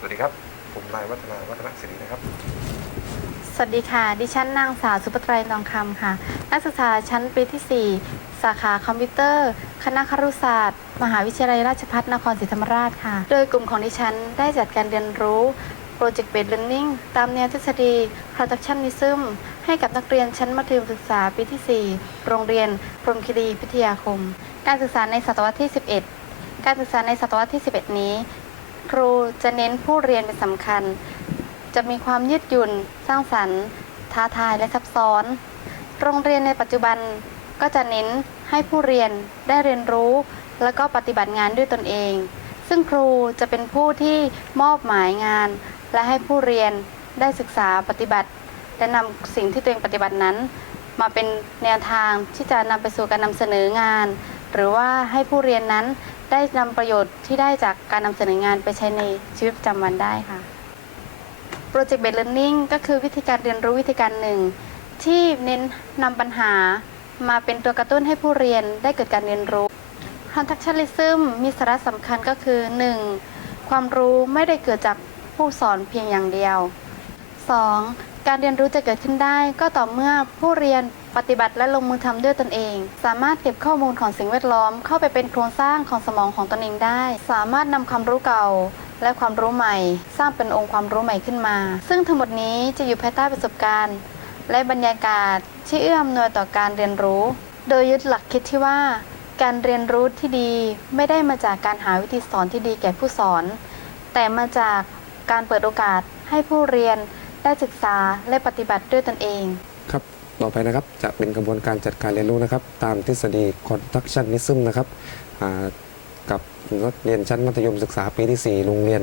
สวัสดีครับ ผมนายวัฒนาวัฒนศิรินะครับ สวัสดีค่ะ ดิฉันนางสาวสุภไตรทองคำค่ะ นักศึกษาชั้นปีที่ 4 สาขาคอมพิวเตอร์ คณะครุศาสตร์ มหาวิทยาลัยราชภัฏนครศรีธรรมราชค่ะ โดยกลุ่มของดิฉันได้จัดการเรียนรู้ Project Based Learning ตามแนวทฤษฎี Productionism ให้กับนักเรียนชั้นมัธยมศึกษาปีที่ 4 โรงเรียนพรหมคีรีพิทยาคม การศึกษาในศตวรรษที่ 11 การศึกษาในศตวรรษที่ 11 นี้ ครูจะเน้นผู้เรียนเป็นสำคัญ จะมีความยืดหยุ่น สร้างสรรค์ ท้าทายและซับซ้อน โรงเรียนในปัจจุบันก็จะเน้นให้ผู้เรียนได้เรียนรู้ แล้วก็ปฏิบัติงานด้วยตนเอง ซึ่งครูจะเป็นผู้ที่มอบหมายงาน และให้ผู้เรียนได้ศึกษาปฏิบัติ และนำสิ่งที่ตัวเองปฏิบัตินั้น มาเป็นแนวทางที่จะนำไปสู่การนำเสนองาน หรือว่าให้ผู้เรียนนั้น ได้นำประโยชน์ที่ได้จากการนำเสนองานไปใช้ในชีวิตประจำวันได้ค่ะ Project Based Learning ก็คือวิธีการเรียนรู้วิธีการหนึ่ง ที่เน้นนำปัญหามาเป็นตัวกระตุ้นให้ผู้เรียนได้เกิดการเรียนรู้ Contextualism มีสาระสำคัญก็คือ 1. ความรู้ไม่ได้เกิดจากผู้สอนเพียงอย่างเดียว 2. การเรียนรู้จะเกิดขึ้นได้ ก็ต่อเมื่อผู้เรียนปฏิบัติและลงมือทำด้วยตนเอง สามารถเก็บข้อมูลของสิ่งแวดล้อม เข้าไปเป็นโครงสร้างของสมองของตนเองได้ สามารถนำความรู้เก่าและความรู้ใหม่ สร้างเป็นองค์ความรู้ใหม่ขึ้นมา ซึ่งทั้งหมดนี้จะอยู่ภายใต้ประสบการณ์ และบรรยากาศที่เอื้ออำนวยต่อการเรียนรู้ โดยยึดหลักคิดที่ว่า การเรียนรู้ที่ดีไม่ได้มาจากการหาวิธีสอนที่ดีแก่ผู้สอน แต่มาจากการเปิดโอกาสให้ผู้เรียน ได้ศึกษาและปฏิบัติด้วยตนเอง ครับ ต่อไปนะครับจะเป็นกระบวนการจัดการเรียนรู้นะครับ ตามทฤษฎี Constructionism นะครับอ่ากับนักเรียนชั้นมัธยมศึกษาปีที่ 4 โรงเรียน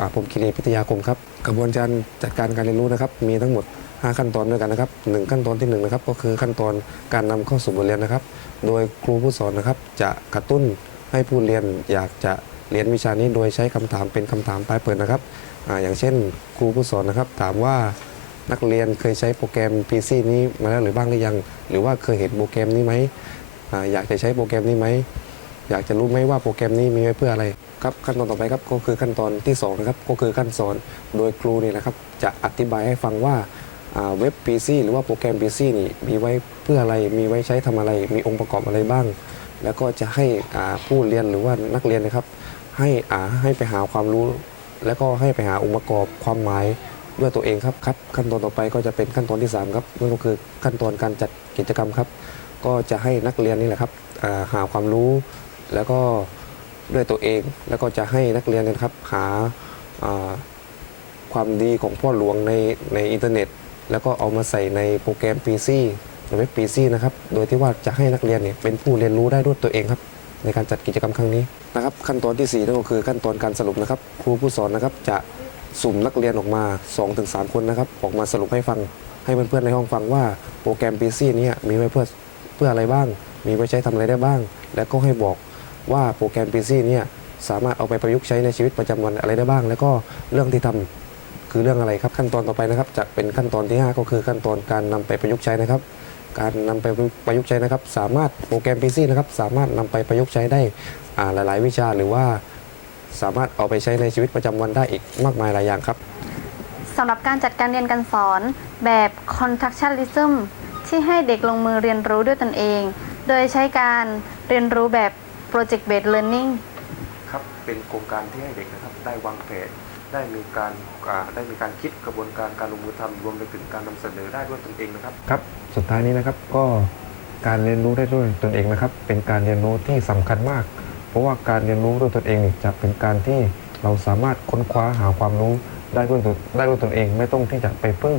อ่าพรหมคีรีพิทยาคมครับ กระบวนการจัดการการเรียนรู้นะครับมีทั้งหมด 5 ขั้นตอนด้วยกันนะครับหนึ่งขั้นตอนที่1นะครับก็คือขั้นตอนการนำเข้าสู่บทเรียนนะครับ โดยครูผู้สอนนะครับจะกระตุ้นให้ผู้เรียนอยากจะ เรียนวิชานี้โดยใช้คำถามเป็นคำถามปลายเปิดนะครับออย่างเช่นครูผู้สอนนะครับ ถามว่านักเรียนเคยใช้โปรแกรม PC นี้มาแล้วหรือบ้างหรือยัง หรือว่าเคยเห็นโปรแกรมนี้ไหมออยากจะใช้โปรแกรมนี้ไหมอยากจะรู้ไหมว่าโปรแกรมนี้มีไว้เพื่ออะไรครับขั้นตอนต่อไปครับก็คือขั้นตอนที่สองนะครับก็คือขั้นสอนโดยครูนี่นะครับจะอธิบายให้ฟังว่าเว็บ PC หรือว่าโปรแกรม PC นี่มีไว้เพื่ออะไร มีไว้ใช้ทำอะไร มีองค์ประกอบอะไรบ้าง แล้วก็จะให้ผู้เรียนหรือว่านักเรียนนะครับ ให้อ่าให้ไปหาความรู้ แล้วก็ให้ไปหาองค์ประกอบความหมายด้วยตัวเองครับครับ ขั้นตอนต่อไปก็จะเป็นขั้นตอนที่ 3 ครับนั่นก็คือขั้นตอนการจัดกิจกรรมครับ ก็จะให้นักเรียนนี่แหละครับาหาความรู้แล้วก็ด้วยตัวเอง แล้วก็จะให้นักเรียนนะครับหาาความดีของพ่อหลวงในในอินเทอร์เน็ต แล้วก็เอามาใส่ในโปรแกรม PC ในเว็บ PC นะครับโดยที่ว่าจะให้นักเรียนเนี่ยเป็นผู้เรียนรู้ได้ด้วยตัวเองครับ ในการจัดกิจกรรมครั้งนี้นะครับ ขั้นตอนที่ 4 นั่นก็คือขั้นตอนการสรุปนะครับ ครูผู้สอนนะครับจะสุ่มนักเรียนออกมา 2-3 คนนะครับ ออกมาสรุปให้ฟังให้เพื่อนๆในห้องฟังว่าโปรแกรม PC เนี้มีไว้เพื่อเพื่ออะไรบ้าง มีไว้ใช้ทำอะไรได้บ้าง แล้วก็ให้บอกว่าโปรแกรม PC เนี่สามารถเอาไปประยุกต์ใช้ในชีวิตประจำวันอะไรได้บ้าง แล้วก็เรื่องที่ทำคือเรื่องอะไรครับขั้นตอนต่อไปนะครับจะเป็นขั้นตอนที่ 5 ก็คือขั้นตอนการนำไปประยุกต์ใช้นะครับ การนำไปประยุกต์ใช้นะครับ สามารถโปรแกรม PC นะครับสามารถนำไปประยุกต์ใช้ได้อ่าหลาย ๆ วิชาหรือว่าสามารถเอาไปใช้ในชีวิตประจำวันได้อีกมากมายหลายอย่างครับสำหรับการจัดการเรียนการสอนแบบ Contextualism ที่ให้เด็กลงมือเรียนรู้ด้วยตนเอง โดยใช้การเรียนรู้แบบ Project Based Learning ครับเป็นโครงการที่ให้เด็กนะครับได้วางแผนได้มีการอ่าได้มีการคิดกระบวนการการลงมือทำรวมไปถึงการนำเสนอได้ด้วยตนเองนะครับครับ สุดท้ายนี้นะครับก็การเรียนรู้ได้ด้วยตนเองนะครับ เป็นการเรียนรู้ที่สำคัญมาก เพราะว่าการเรียนรู้ด้วยตนเองจะเป็นการที่เราสามารถค้นคว้าหาความรู้ได้ด้วยตัวได้ด้วยตนเอง ไม่ต้องที่จะไปพึ่ง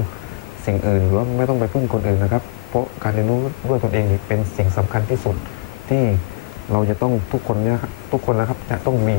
สิ่งอื่น หรือว่าไม่ต้องไปพึ่งคนอื่นนะครับ เพราะการเรียนรู้ด้วยตนเองเป็นสิ่งสำคัญที่สุดที่เราจะต้องทุกคนเนี่ยครับทุกคนนะครับจะต้องมี